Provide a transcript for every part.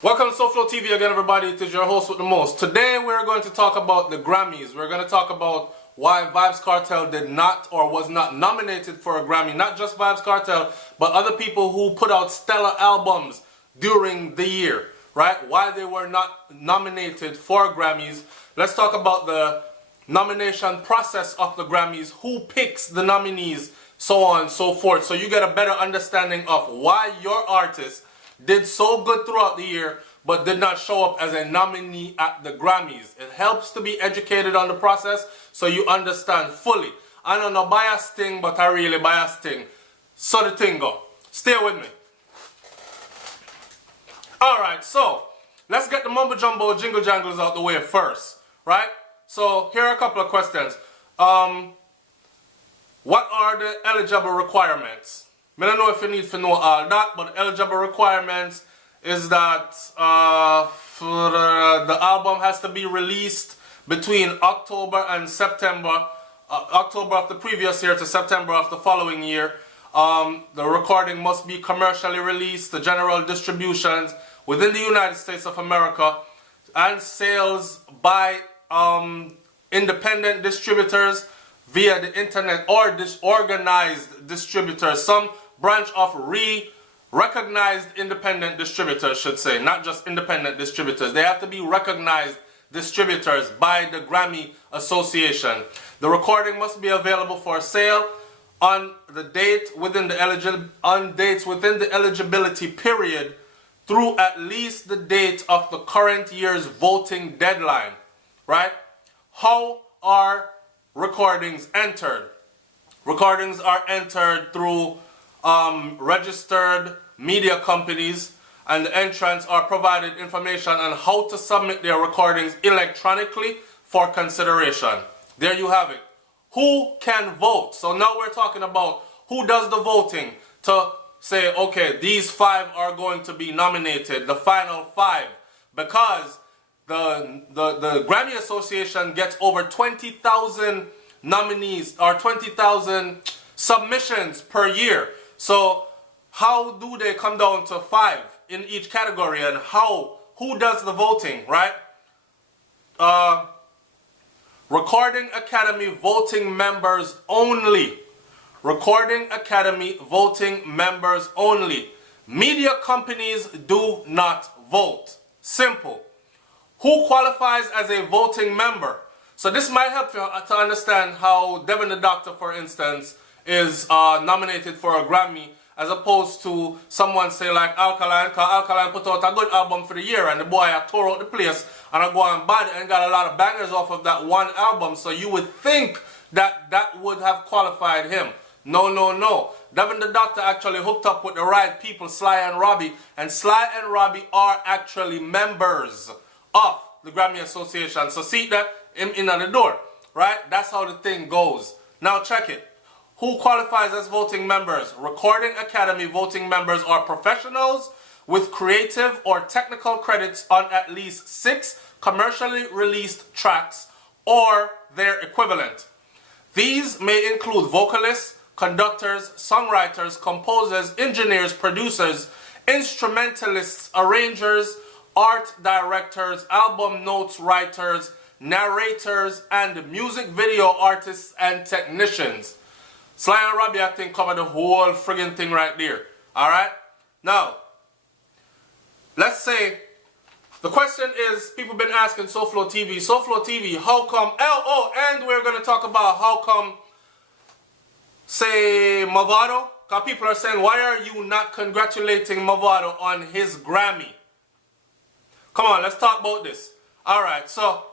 Welcome to SouFLoTV again, everybody. It is your host with the most. Today we're going to talk about the Grammys. We're going to talk about why Vybz Kartel did not or was not nominated for a Grammy. Not just Vybz Kartel, but other people who put out stellar albums during the year, right? Why they were not nominated for Grammys. Let's talk about the nomination process of the Grammys, who picks the nominees, so on and so forth. So you get a better understanding of why your artist did so good throughout the year but did not show up as a nominee at the Grammys. It helps to be educated on the process so you understand fully. I know no bias thing, but I really bias thing. So the thing go. Stay with me. Alright, so let's get the mumbo jumbo jingle jangles out the way first, right? So here are a couple of questions. What are the eligible requirements? I don't know if you need to know all that, but eligible requirements is that the album has to be released between October and September, October of the previous year to September of the following year. The recording must be commercially released to general distributions within the United States of America and sales by independent distributors via the internet or disorganized distributors. Some branch of recognized independent distributors, should say, not just independent distributors. They have to be recognized distributors by the Grammy Association. The recording must be available for sale on the date within the dates within the eligibility period through at least the date of the current year's voting deadline, right? How are recordings entered? Recordings are entered through registered media companies, and the entrants are provided information on how to submit their recordings electronically for consideration. There you have it. Who can vote? So now we're talking about who does the voting to say, okay, these 5 are going to be nominated, the final 5, because the Grammy Association gets over 20,000 nominees or 20,000 submissions per year. So how do they come down to 5 in each category, and who does the voting, right? Recording Academy voting members only. Recording Academy voting members only. Media companies do not vote. Simple. Who qualifies as a voting member? So this might help you to understand how Devin the Doctor, for instance, is nominated for a Grammy as opposed to someone say like Alkaline, because Alkaline put out a good album for the year and the boy tore out the place and I go and buy it and got a lot of bangers off of that one album. So you would think that that would have qualified him. No, no, no. Devin the Doctor actually hooked up with the right people, Sly and Robbie, and Sly and Robbie are actually members of the Grammy Association. So see that in at the door, right? That's how the thing goes. Now check it. Who qualifies as voting members? Recording Academy voting members are professionals with creative or technical credits on at least 6 commercially released tracks or their equivalent. These may include vocalists, conductors, songwriters, composers, engineers, producers, instrumentalists, arrangers, art directors, album notes writers, narrators, and music video artists and technicians. Sly and Robbie, I think, cover the whole friggin' thing right there. Alright? Now, let's say, the question is, people been asking SouFLoTV, how come, and we're going to talk about how come, say, Mavado, because people are saying, why are you not congratulating Mavado on his Grammy? Come on, let's talk about this. Alright, so,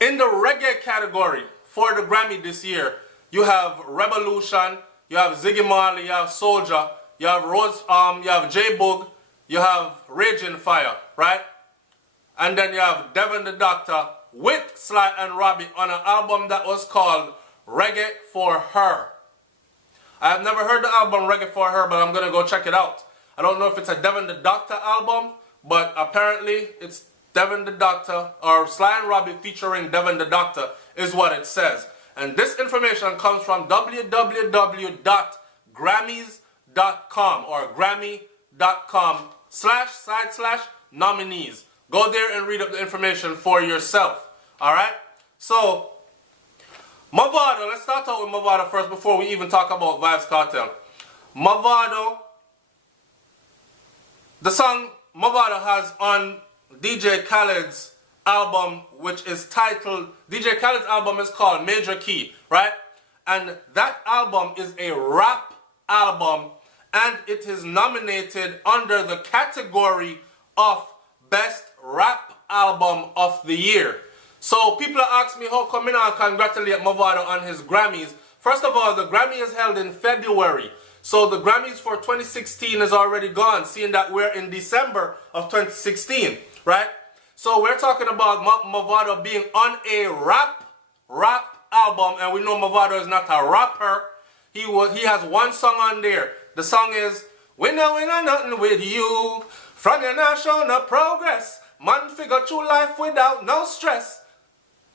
in the reggae category for the Grammy this year, you have Revolution, you have Ziggy Marley, you have Soulja, you have you have J-Boog, you have Raging Fire, right? And then you have Devin the Doctor with Sly and Robbie on an album that was called Reggae for Her. I have never heard the album Reggae for Her, but I'm gonna go check it out. I don't know if it's a Devin the Doctor album, but apparently it's Devin the Doctor, or Sly and Robbie featuring Devin the Doctor is what it says. And this information comes from www.grammys.com or grammy.com // nominees. Go there and read up the information for yourself. Alright? So, Mavado, let's start out with Mavado first before we even talk about Vybz Kartel. Mavado, the song Mavado has on DJ Khaled's album, which is titled, DJ Khaled's album is called Major Key, right? And that album is a rap album, and it is nominated under the category of Best Rap Album of the Year. So people are asking me how come I congratulate Mavado on his Grammys. First of all, the Grammy is held in February. So the Grammys for 2016 is already gone, seeing that we're in December of 2016, right? So we're talking about Mavado being on a rap album, and we know Mavado is not a rapper. He has one song on there. The song is We Know Nothing With You. From your not show no progress. Man figure through life without no stress.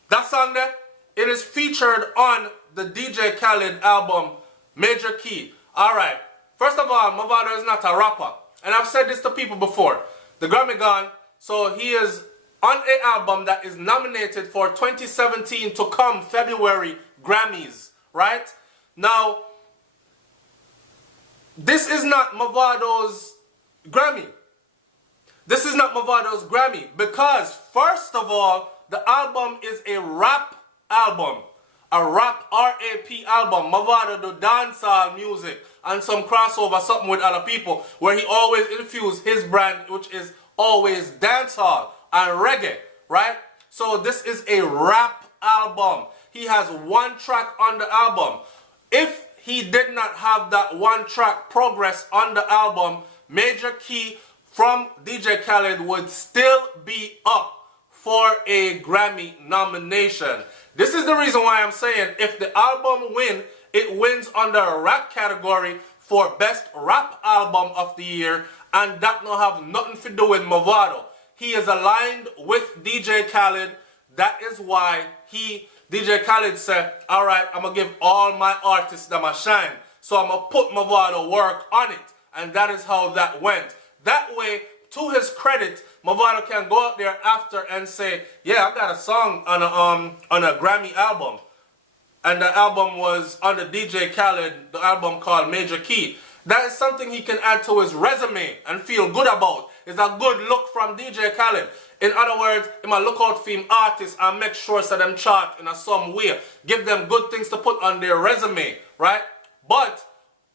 That song there, it is featured on the DJ Khaled album, Major Key. Alright, first of all, Mavado is not a rapper. And I've said this to people before. The Grammy gone, so he is on an album that is nominated for 2017 to come February Grammys, right? Now, this is not Mavado's Grammy. This is not Mavado's Grammy because, first of all, the album is a rap album. A rap, R-A-P album. Mavado do dancehall music and some crossover, something with other people, where he always infuse his brand, which is always dancehall and reggae, right? So this is a rap album. He has one track on the album. If he did not have that one track Progress on the album, Major Key from DJ Khaled would still be up for a Grammy nomination. This is the reason why I'm saying if the album win, it wins under a rap category for Best Rap Album of the Year, and that no have nothing to do with Mavado. He is aligned with DJ Khaled. That is why DJ Khaled said, alright, I'm going to give all my artists them a shine. So I'm going to put Mavado work on it. And that is how that went. That way, to his credit, Mavado can go out there after and say, yeah, I got a song on a Grammy album. And the album was under DJ Khaled, the album called Major Key. That is something he can add to his resume and feel good about. It's a good look from DJ Khaled. In other words, he might look out for him artists and make sure that them chart in some way. Give them good things to put on their resume, right? But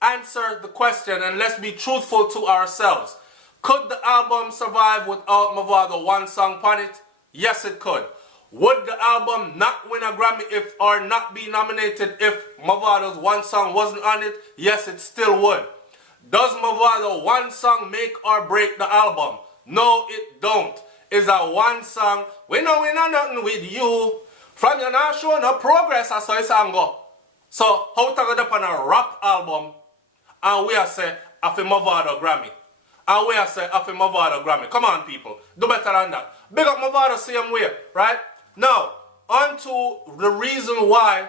answer the question and let's be truthful to ourselves. Could the album survive without Mavado one song on it? Yes, it could. Would the album not win a Grammy or not be nominated if Mavado's one song wasn't on it? Yes, it still would. Does Mavado one song make or break the album? No, it don't. It's a one song. We know nothing with you. From you not showing no progress, I saw it go. So, how to go up on a rap album and we are say, I feel Mavado Grammy. And we are say, I feel Mavado Grammy. Come on, people. Do better than that. Big up Mavado same way, right? Now, on to the reason why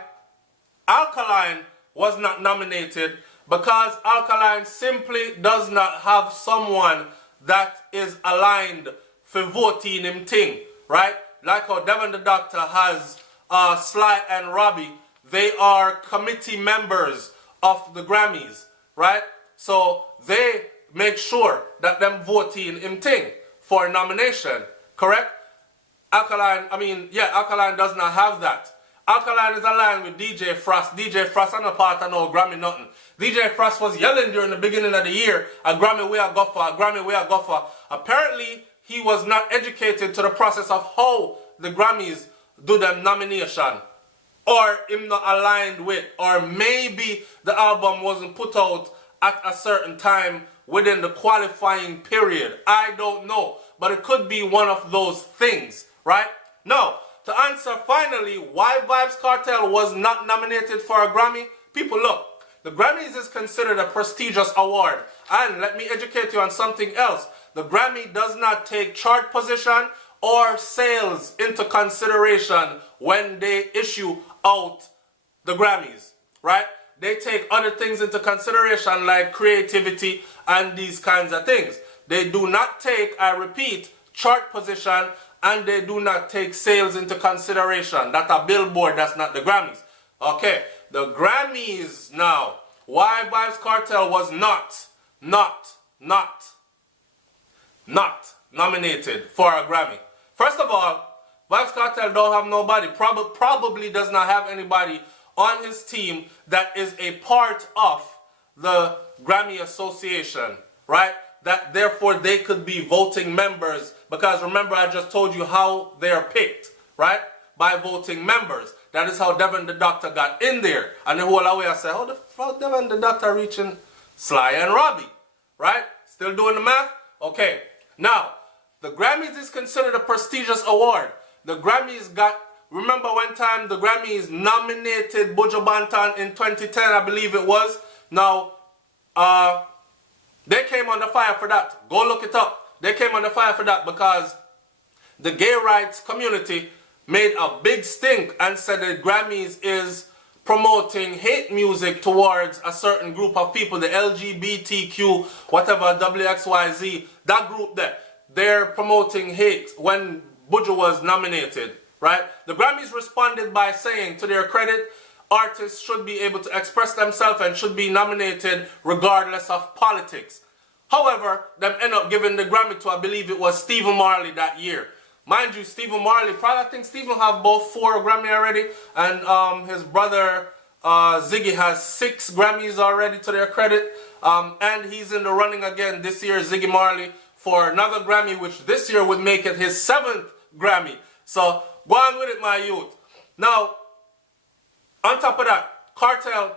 Alkaline was not nominated, because Alkaline simply does not have someone that is aligned for voting him thing, right? Like how Devin the Doctor has Sly and Robbie. They are committee members of the Grammys, right? So they make sure that them voting him thing for nomination, correct? Alkaline does not have that. Alkaline is aligned with DJ Frost. DJ Frost is not part of no Grammy nothing. DJ Frost was yelling during the beginning of the year, a Grammy where I go for, a Grammy where I go for. Apparently, he was not educated to the process of how the Grammys do them nomination. Or him not aligned with, or maybe the album wasn't put out at a certain time within the qualifying period. I don't know. But it could be one of those things, right? Now, to answer finally why Vybz Kartel was not nominated for a Grammy, people look, the Grammys is considered a prestigious award. And let me educate you on something else. The Grammy does not take chart position or sales into consideration when they issue out the Grammys, right? They take other things into consideration like creativity and these kinds of things. They do not take, I repeat, chart position, and they do not take sales into consideration. That's a Billboard, that's not the Grammys. Okay, the Grammys now. Why Vybz Kartel was not nominated for a Grammy. First of all, Vybz Kartel don't have nobody, probably does not have anybody on his team that is a part of the Grammy Association, right? That therefore they could be voting members, because remember I just told you how they're picked, right? By voting members. That is how Devin the Doctor got in there. And the whole way I said, how the fuck Devin the Doctor reaching Sly and Robbie, right? Still doing the math? Okay. Now, the Grammys is considered a prestigious award. The Grammys got, remember one time the Grammys nominated Buju Banton in 2010, I believe it was. Now, they came under fire for that. Go look it up. They came under fire for that because the gay rights community made a big stink and said that Grammys is promoting hate music towards a certain group of people, the LGBTQ, whatever, WXYZ, that group there. They're promoting hate when Buju was nominated, right? The Grammys responded by saying, to their credit, artists should be able to express themselves and should be nominated regardless of politics. However, them end up giving the Grammy to, I believe it was Stephen Marley that year. Mind you, Stephen Marley, probably I think Stephen have both 4 Grammy already, and his brother Ziggy has 6 Grammys already to their credit, and he's in the running again this year, Ziggy Marley, for another Grammy, which this year would make it his 7th Grammy. So, go on with it, my youth. Now, on top of that, Kartel,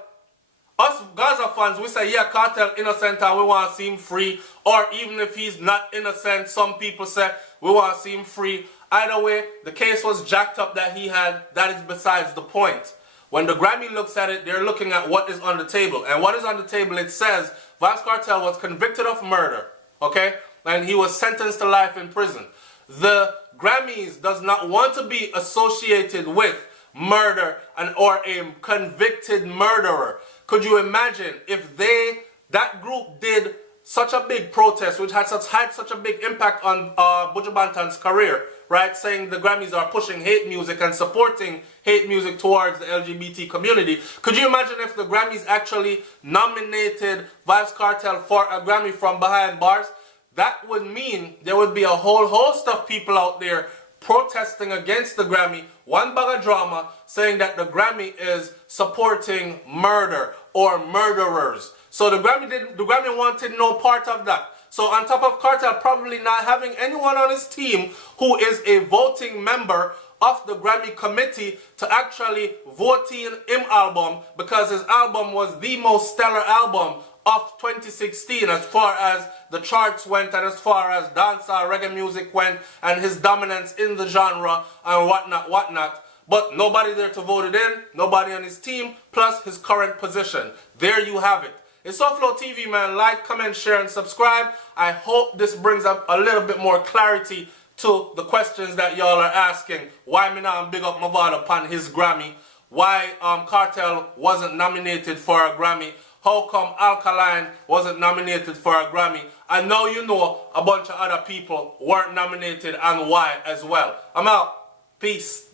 us Gaza fans, we say, yeah, Kartel innocent and we want to see him free. Or even if he's not innocent, some people say, we want to see him free. Either way, the case was jacked up that he had. That is besides the point. When the Grammy looks at it, they're looking at what is on the table. And what is on the table, it says, Vybz Kartel was convicted of murder, okay? And he was sentenced to life in prison. The Grammys does not want to be associated with murder or a convicted murderer. Could you imagine if that group did such a big protest, which had such a big impact on Buju Banton's career, right? Saying the Grammys are pushing hate music and supporting hate music towards the LGBT community. Could you imagine if the Grammys actually nominated Vybz Kartel for a Grammy from behind bars? That would mean there would be a whole host of people out there protesting against the Grammy, one bag of drama, saying that the Grammy is supporting murder or murderers. So the Grammy wanted no part of that. So on top of Kartel probably not having anyone on his team who is a voting member of the Grammy committee to actually vote in him album, because his album was the most stellar album of 2016 as far as the charts went and as far as dancehall reggae music went and his dominance in the genre and whatnot. But nobody there to vote it in, nobody on his team, plus his current position. There you have it. It's SouFLoTV, man. Like, comment, share, and subscribe. I hope this brings up a little bit more clarity to the questions that y'all are asking. Why me not big up Mavado upon his Grammy? Why Kartel wasn't nominated for a Grammy? How come Alkaline wasn't nominated for a Grammy? I know you know a bunch of other people weren't nominated and why as well. I'm out. Peace.